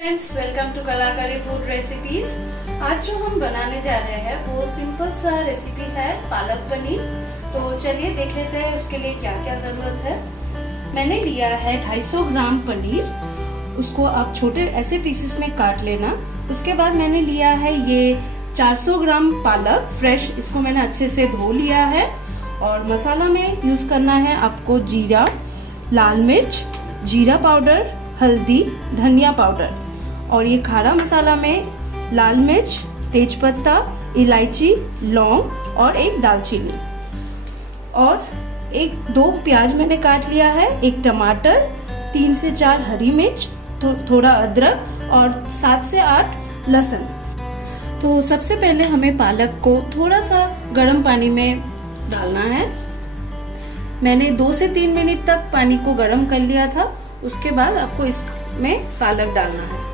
Friends, welcome to कलाकारी food recipes. आज जो हम बनाने जा रहे हैं वो सिंपल सा रेसिपी है पालक पनीर। तो चलिए देख लेते हैं उसके लिए क्या क्या ज़रूरत है। मैंने लिया है 250 ग्राम पनीर। उसको आप छोटे ऐसे पीसेस में काट लेना। उसके बाद मैंने लिया है ये 400 ग्राम पालक फ्रेश। इसको मैंने अच्छे से धो लिया है। और मसाला में यूज़ करना है आपको जीरा, लाल मिर्च, जीरा पाउडर, हल्दी, धनिया पाउडर। और ये खारा मसाला में लाल मिर्च, तेजपत्ता, इलायची, लौंग और एक दालचीनी। और दो प्याज मैंने काट लिया है, एक टमाटर, 3 से 4 हरी मिर्च, थोड़ा अदरक और 7 से 8 लहसुन। तो सबसे पहले हमें पालक को थोड़ा सा गर्म पानी में डालना है। मैंने 2 से 3 मिनट तक पानी को गर्म कर लिया था। उसके बाद आपको इसमें पालक डालना है।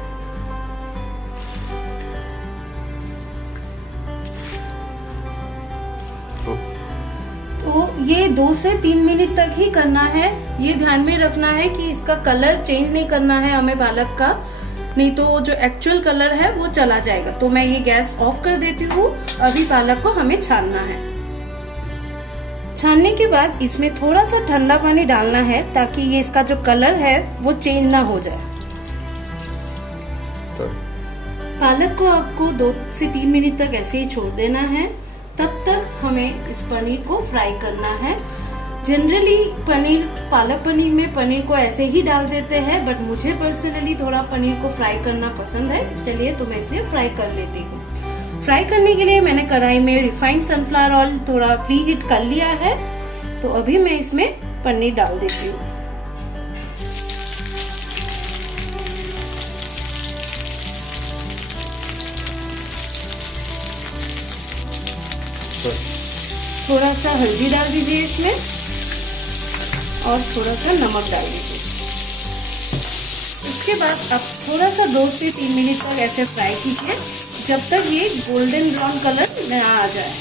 तो ये 2 से 3 मिनट तक ही करना है। ये ध्यान में रखना है कि इसका कलर चेंज नहीं करना है हमें पालक का, नहीं तो जो एक्चुअल कलर है वो चला जाएगा। तो मैं ये गैस ऑफ कर देती हूँ। अभी पालक को हमें छानना है। छानने के बाद इसमें थोड़ा सा ठंडा पानी डालना है ताकि ये इसका जो कलर है वो चेंज ना हो जाए। पालक को आपको 2 से 3 मिनट तक ऐसे ही छोड़ देना है। तब तक हमें इस पनीर को फ्राई करना है। जनरली पालक पनीर में पनीर को ऐसे ही डाल देते हैं, बट मुझे पर्सनली थोड़ा पनीर को फ्राई करना पसंद है। चलिए तो मैं इसलिए फ्राई कर लेती हूँ। फ्राई करने के लिए मैंने कढ़ाई में रिफाइंड सनफ्लावर ऑयल थोड़ा प्री हीट कर लिया है। तो अभी मैं इसमें पनीर डाल देती हूँ। थोड़ा सा हल्दी डाल दीजिए इसमें और थोड़ा सा नमक डाल दीजिए। उसके बाद आप थोड़ा सा 2 से 3 मिनट तक ऐसे फ्राई कीजिए जब तक ये गोल्डन ब्राउन कलर न आ जाए।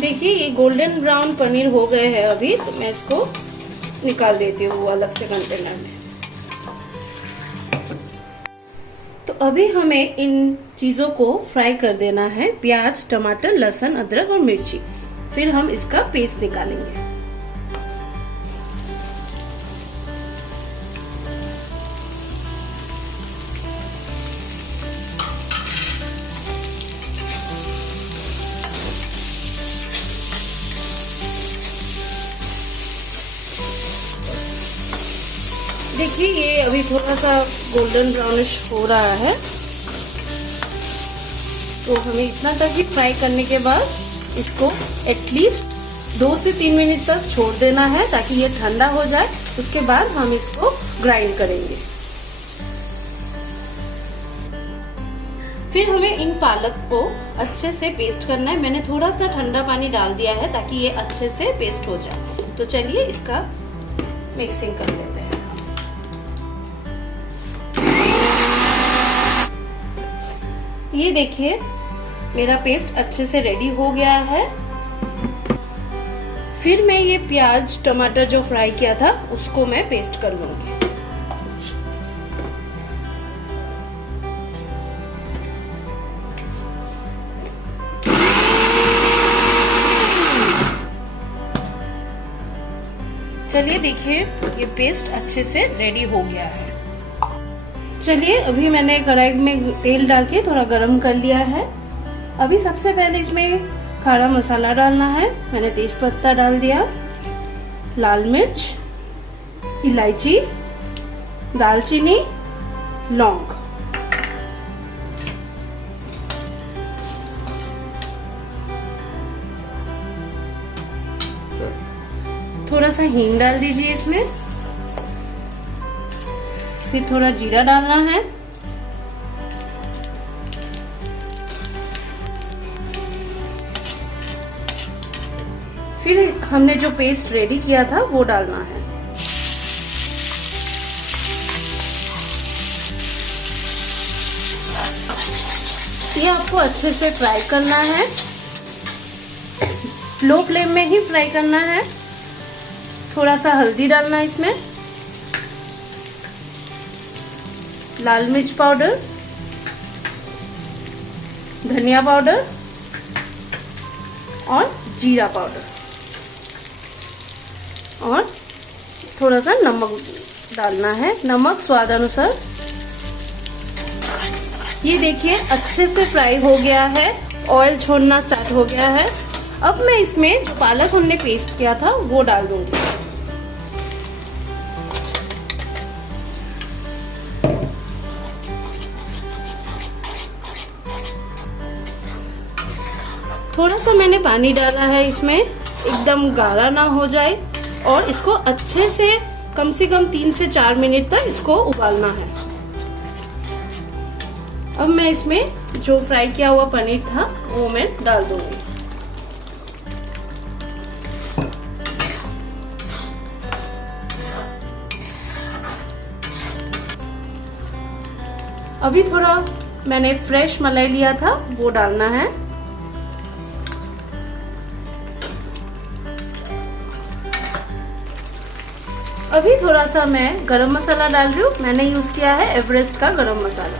देखिए ये गोल्डन ब्राउन पनीर हो गए हैं अभी। तो मैं इसको निकाल देती हूँ अलग से कंटेनर में। तो अभी हमें इन चीज़ों को फ्राई कर देना है, प्याज, टमाटर, लहसुन, अदरक और मिर्ची। फिर हम इसका पेस्ट निकालेंगे। देखिए ये अभी थोड़ा सा गोल्डन ब्राउनिश हो रहा है। तो हमें इतना तक ही फ्राई करने के बाद इसको एटलीस्ट 2 से 3 मिनट तक छोड़ देना है ताकि ये ठंडा हो जाए। उसके बाद हम इसको ग्राइंड करेंगे। फिर हमें इन पालक को अच्छे से पेस्ट करना है। मैंने थोड़ा सा ठंडा पानी डाल दिया है ताकि ये अच्छे से पेस्ट हो जाए। तो चलिए इसका मिक्सिंग कर लेते हैं। ये देखिए मेरा पेस्ट अच्छे से रेडी हो गया है। फिर मैं ये प्याज, टमाटर जो फ्राई किया था उसको मैं पेस्ट कर लूंगी। चलिए देखिए ये पेस्ट अच्छे से रेडी हो गया है। चलिए अभी मैंने कढ़ाई में तेल डाल के थोड़ा गरम कर लिया है। अभी सबसे पहले इसमें खारा मसाला डालना है। मैंने तेजपत्ता डाल दिया, लाल मिर्च, इलायची, दालचीनी, लौंग। थोड़ा सा हींग डाल दीजिए इसमें। फिर थोड़ा जीरा डालना है। फिर हमने जो पेस्ट रेडी किया था वो डालना है। ये आपको अच्छे से फ्राई करना है। लो फ्लेम में ही फ्राई करना है। थोड़ा सा हल्दी डालना है इसमें। लाल मिर्च पाउडर, धनिया पाउडर और जीरा पाउडर और थोड़ा सा नमक डालना है, नमक स्वाद अनुसार। ये देखिए अच्छे से फ्राई हो गया है, ऑयल छोड़ना स्टार्ट हो गया है। अब मैं इसमें जो पालक हमने पेस्ट किया था वो डाल दूंगी। थोड़ा सा मैंने पानी डाला है इसमें, एकदम गाढ़ा ना हो जाए, और इसको अच्छे से कम 3 से 4 मिनट तक इसको उबालना है। अब मैं इसमें जो फ्राई किया हुआ पनीर था वो मैं डाल दूंगी। अभी थोड़ा मैंने फ्रेश मलाई लिया था वो डालना है। अभी थोड़ा सा मैं गरम मसाला डाल रही हूँ, मैंने यूज किया है एवरेस्ट का गरम मसाला।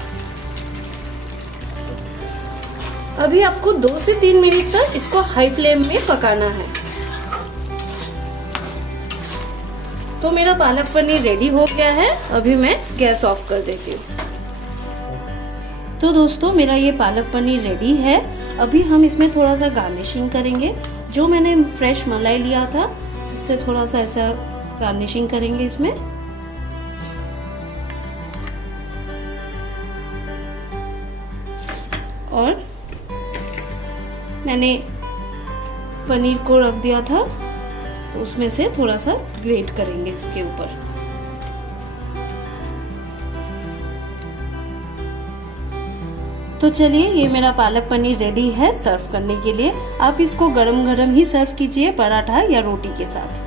अभी आपको 2 से 3 मिनट तक इसको हाई फ्लेम में पकाना है। तो मेरा पालक पनीर रेडी हो गया है, अभी मैं गैस ऑफ कर देती हूँ। तो दोस्तों मेरा ये पालक पनीर रेडी है। अभी हम इसमें थोड़ा सा गार्निशिंग करेंगे। जो मैंने फ्रेश मलाई लिया था उससे थोड़ा सा ऐसा गार्निशिंग करेंगे इसमें। और मैंने पनीर को रख दिया था तो उसमें से थोड़ा सा ग्रेट करेंगे इसके ऊपर। तो चलिए ये मेरा पालक पनीर रेडी है सर्व करने के लिए। आप इसको गरम गरम ही सर्व कीजिए पराठा या रोटी के साथ।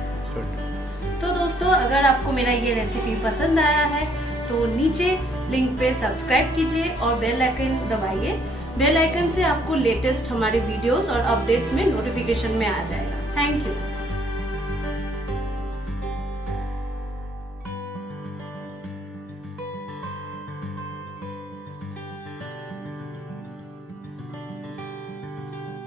तो दोस्तों अगर आपको मेरा ये रेसिपी पसंद आया है तो नीचे लिंक पे सब्सक्राइब कीजिए और बेल आइकन दबाइए। बेल आइकन से आपको लेटेस्ट हमारे वीडियोस और अपडेट्स में नोटिफिकेशन में आ जाएगा। Thank you.